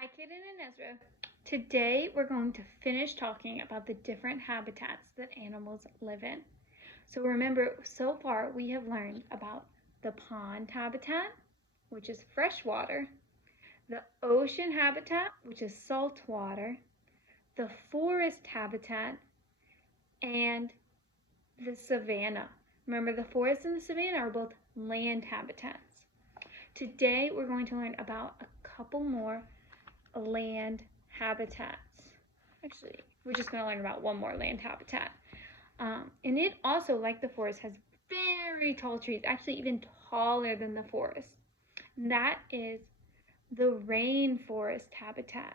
Hi, Kaden and Ezra. Today we're going to finish talking about the different habitats that animals live in. So remember, so far we have learned about the pond habitat, which is fresh water, the ocean habitat, which is salt water, the forest habitat, and the savanna. Remember, the forest and the savanna are both land habitats. Today we're going to learn about a couple more land habitats. Actually, we're just going to learn about one more land habitat. And it also, like the forest, has very tall trees, actually even taller than the forest. And that is the rainforest habitat.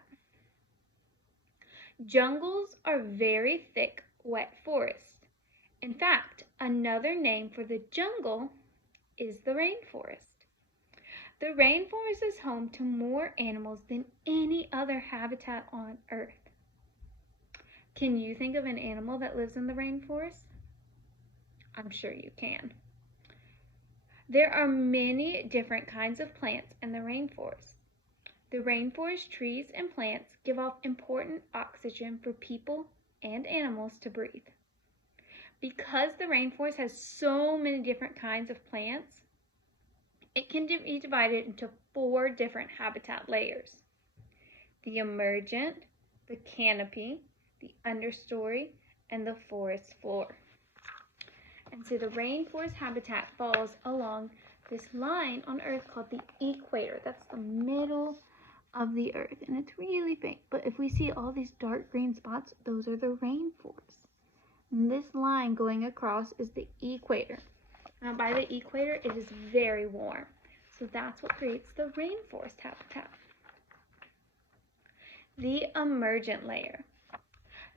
Jungles are very thick, wet forests. In fact, another name for the jungle is the rainforest. The rainforest is home to more animals than any other habitat on Earth. Can you think of an animal that lives in the rainforest? I'm sure you can. There are many different kinds of plants in the rainforest. The rainforest trees and plants give off important oxygen for people and animals to breathe. Because the rainforest has so many different kinds of plants, it can be divided into 4 different habitat layers: the emergent, the canopy, the understory, and the forest floor. And so the rainforest habitat falls along this line on Earth called the equator. That's the middle of the Earth, and it's really faint. But if we see all these dark green spots, those are the rainforests. And this line going across is the equator. Now, by the equator, it is very warm. So that's what creates the rainforest habitat. The emergent layer.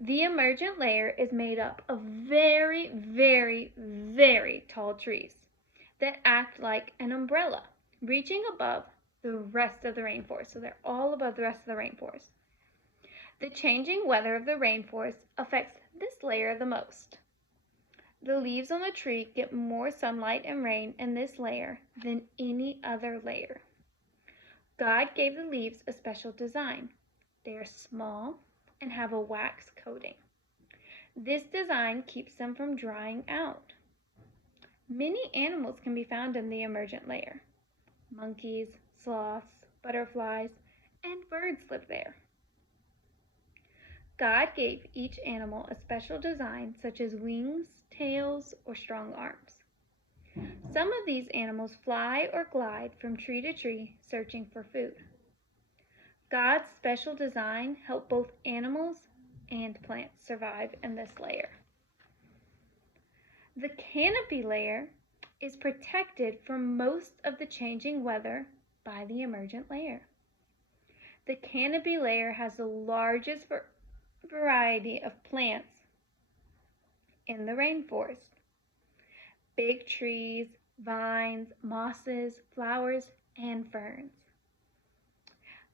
The emergent layer is made up of very, very, very tall trees that act like an umbrella, reaching above the rest of the rainforest. So they're all above the rest of the rainforest. The changing weather of the rainforest affects this layer the most. The leaves on the tree get more sunlight and rain in this layer than any other layer. God gave the leaves a special design. They are small and have a wax coating. This design keeps them from drying out. Many animals can be found in the emergent layer. Monkeys, sloths, butterflies, and birds live there. God gave each animal a special design, such as wings, tails, or strong arms. Some of these animals fly or glide from tree to tree, searching for food. God's special design helped both animals and plants survive in this layer. The canopy layer is protected from most of the changing weather by the emergent layer. The canopy layer has the largest variety of plants in the rainforest. Big trees, vines, mosses, flowers, and ferns.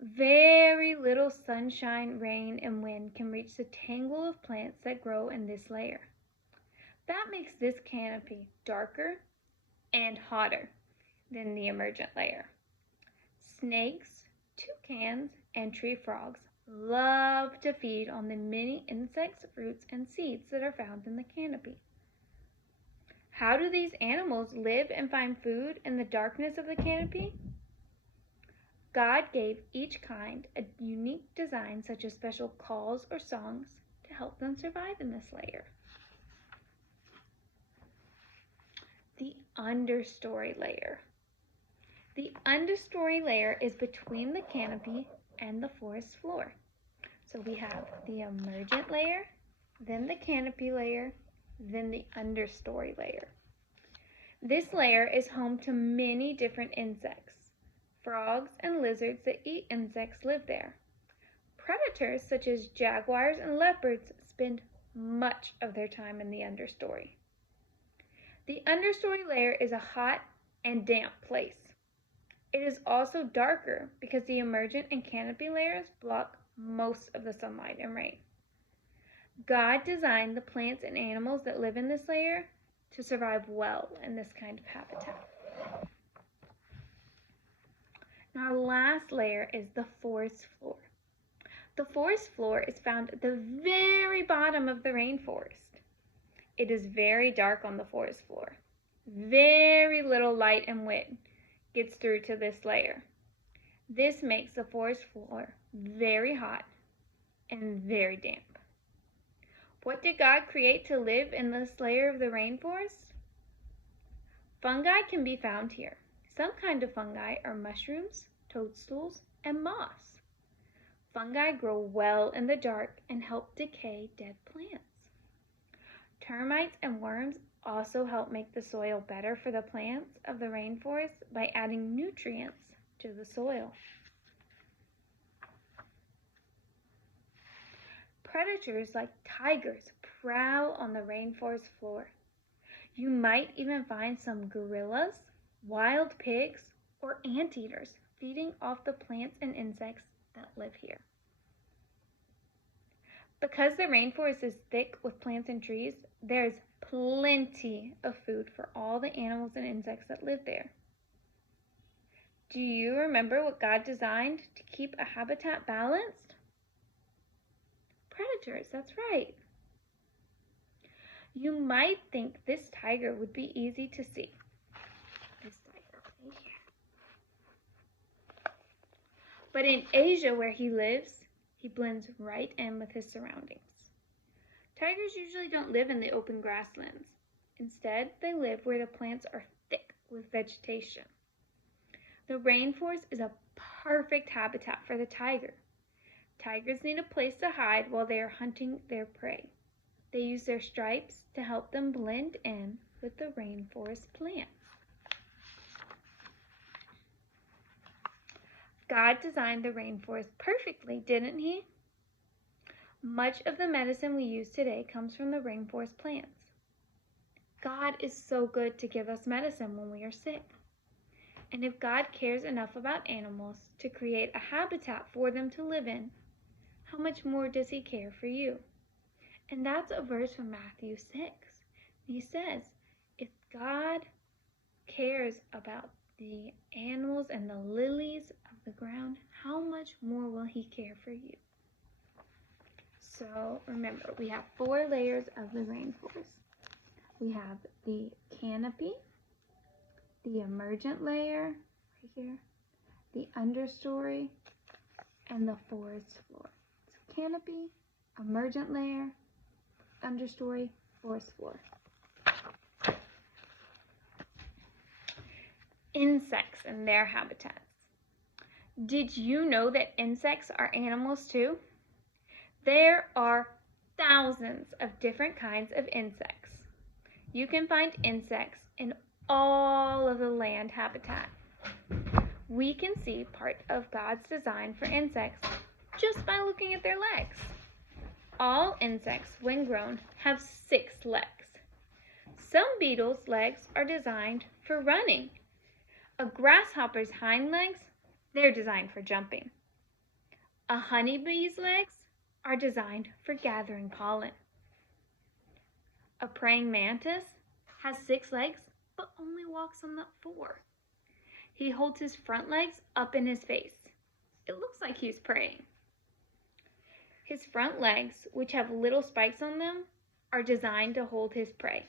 Very little sunshine, rain, and wind can reach the tangle of plants that grow in this layer. That makes this canopy darker and hotter than the emergent layer. Snakes, toucans, and tree frogs love to feed on the many insects, fruits, and seeds that are found in the canopy. How do these animals live and find food in the darkness of the canopy? God gave each kind a unique design, such as special calls or songs, to help them survive in this layer. The understory layer. The understory layer is between the canopy and the forest floor. So we have the emergent layer, then the canopy layer, then the understory layer. This layer is home to many different insects. Frogs and lizards that eat insects live there. Predators such as jaguars and leopards spend much of their time in the understory. The understory layer is a hot and damp place. It is also darker because the emergent and canopy layers block most of the sunlight and rain. God designed the plants and animals that live in this layer to survive well in this kind of habitat. And our last layer is the forest floor. The forest floor is found at the very bottom of the rainforest. It is very dark on the forest floor. Very little light and wind gets through to this layer. This makes the forest floor very hot and very damp. What did God create to live in this layer of the rainforest? Fungi can be found here. Some kind of fungi are mushrooms, toadstools, and moss. Fungi grow well in the dark and help decay dead plants. Termites and worms also help make the soil better for the plants of the rainforest by adding nutrients to the soil. Predators like tigers prowl on the rainforest floor. You might even find some gorillas, wild pigs, or anteaters feeding off the plants and insects that live here. Because the rainforest is thick with plants and trees, there's plenty of food for all the animals and insects that live there. Do you remember what God designed to keep a habitat balanced? Predators, that's right. You might think this tiger would be easy to see. This tiger right here. But in Asia, where he lives, he blends right in with his surroundings. Tigers usually don't live in the open grasslands. Instead, they live where the plants are thick with vegetation. The rainforest is a perfect habitat for the tiger. Tigers need a place to hide while they are hunting their prey. They use their stripes to help them blend in with the rainforest plants. God designed the rainforest perfectly, didn't he? Much of the medicine we use today comes from the rainforest plants. God is so good to give us medicine when we are sick. And if God cares enough about animals to create a habitat for them to live in, how much more does he care for you? And that's a verse from Matthew 6. He says, if God cares about the animals and the lilies of the ground, how much more will he care for you? So remember, we have 4 layers of the rainforest. We have the canopy, the emergent layer, right here, the understory, and the forest floor. So canopy, emergent layer, understory, forest floor. Insects and their habitats. Did you know that insects are animals too? There are thousands of different kinds of insects. You can find insects in all of the land habitat. We can see part of God's design for insects just by looking at their legs. All insects, when grown, have 6 legs. Some beetles' legs are designed for running. A grasshopper's hind legs, they're designed for jumping. A honeybee's legs are designed for gathering pollen. A praying mantis has 6 legs, but only walks on the 4. He holds his front legs up in his face. It looks like he's praying. His front legs, which have little spikes on them, are designed to hold his prey.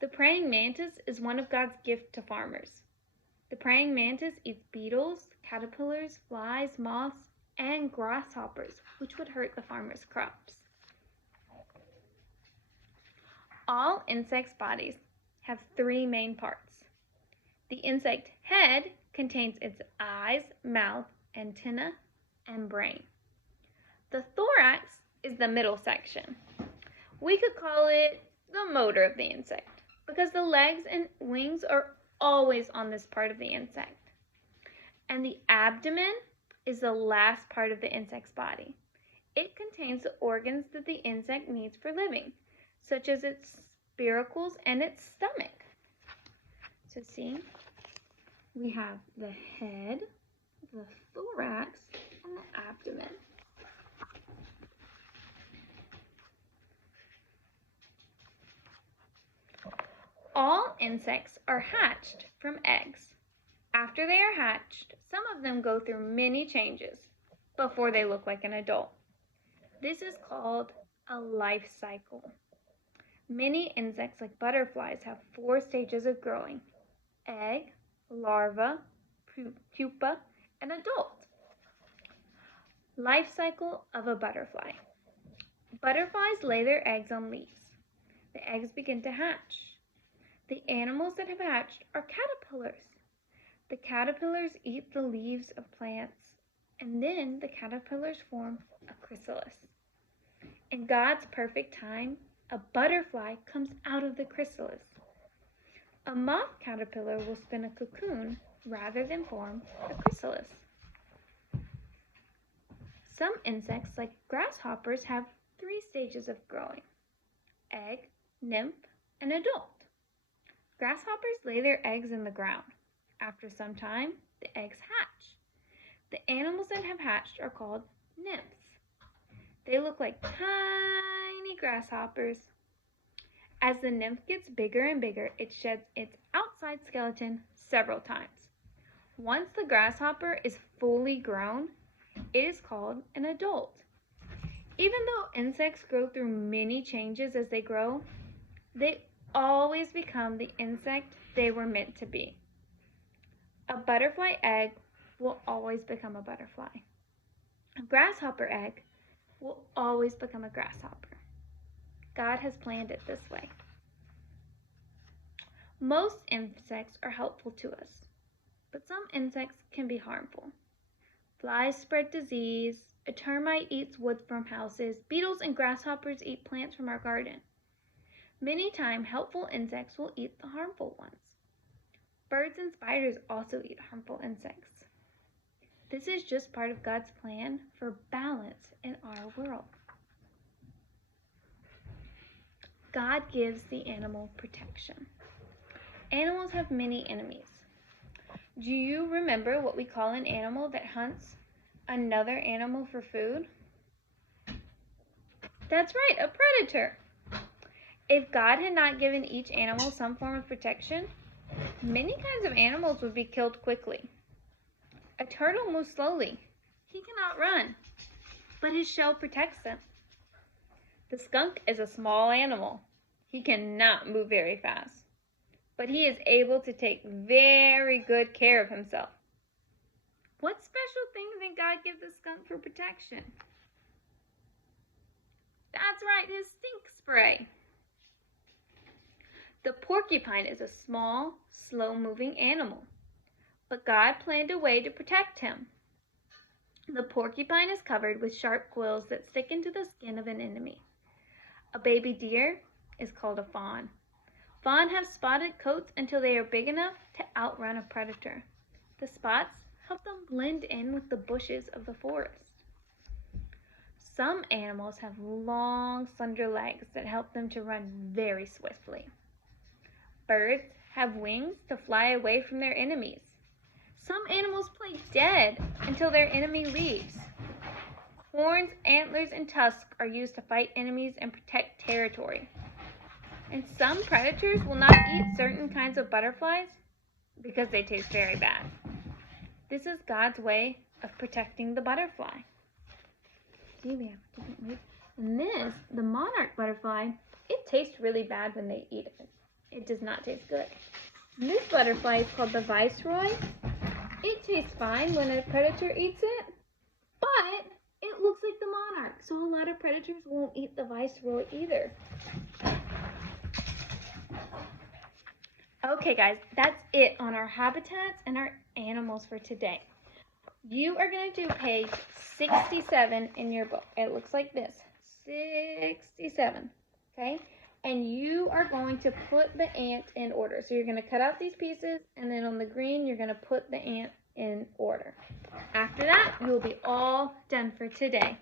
The praying mantis is one of God's gifts to farmers. The praying mantis eats beetles, caterpillars, flies, moths, and grasshoppers, which would hurt the farmer's crops. All insects' bodies have 3 main parts. The insect head contains its eyes, mouth, antenna, and brain. The thorax is the middle section. We could call it the motor of the insect because the legs and wings are always on this part of the insect. And the abdomen is the last part of the insect's body. It contains the organs that the insect needs for living, such as its spiracles and its stomach. So see, we have the head, the thorax, and the abdomen. All insects are hatched from eggs. After they are hatched, some of them go through many changes before they look like an adult. This is called a life cycle. Many insects like butterflies have 4 stages of growing: egg, larva, pupa, and adult. Life cycle of a butterfly. Butterflies lay their eggs on leaves. The eggs begin to hatch. The animals that have hatched are caterpillars. The caterpillars eat the leaves of plants, and then the caterpillars form a chrysalis. In God's perfect time, a butterfly comes out of the chrysalis. A moth caterpillar will spin a cocoon rather than form a chrysalis. Some insects, like grasshoppers, have 3 stages of growing: egg, nymph, and adult. Grasshoppers lay their eggs in the ground. After some time, the eggs hatch. The animals that have hatched are called nymphs. They look like tiny grasshoppers. As the nymph gets bigger and bigger, it sheds its outside skeleton several times. Once the grasshopper is fully grown, it is called an adult. Even though insects go through many changes as they grow, they always become the insect they were meant to be. A butterfly egg will always become a butterfly. A grasshopper egg will always become a grasshopper. God has planned it this way. Most insects are helpful to us, but some insects can be harmful. Flies spread disease, a termite eats wood from houses, beetles and grasshoppers eat plants from our garden. Many times, helpful insects will eat the harmful ones. Birds and spiders also eat harmful insects. This is just part of God's plan for balance in our world. God gives the animal protection. Animals have many enemies. Do you remember what we call an animal that hunts another animal for food? That's right, a predator. If God had not given each animal some form of protection, many kinds of animals would be killed quickly. A turtle moves slowly. He cannot run, but his shell protects him. The skunk is a small animal. He cannot move very fast, but he is able to take very good care of himself. What special thing did God give the skunk for protection? That's right, his stink spray. The porcupine is a small, slow-moving animal, but God planned a way to protect him. The porcupine is covered with sharp quills that stick into the skin of an enemy. A baby deer is called a fawn. Fawn have spotted coats until they are big enough to outrun a predator. The spots help them blend in with the bushes of the forest. Some animals have long, slender legs that help them to run very swiftly. Birds have wings to fly away from their enemies. Some animals play dead until their enemy leaves. Horns, antlers, and tusks are used to fight enemies and protect territory. And some predators will not eat certain kinds of butterflies because they taste very bad. This is God's way of protecting the butterfly. See, we have different ways. And this, the monarch butterfly, it tastes really bad when they eat it. It does not taste good. And this butterfly is called the viceroy. It tastes fine when a predator eats it, but it looks like the monarch, so a lot of predators won't eat the viceroy either. Okay guys, that's it on our habitats and our animals for today. You are going to do page 67 in your book. It looks like this, 67, okay? And you are going to put the ant in order. So you're going to cut out these pieces, and then on the green, you're going to put the ant in order. After that, you'll be all done for today.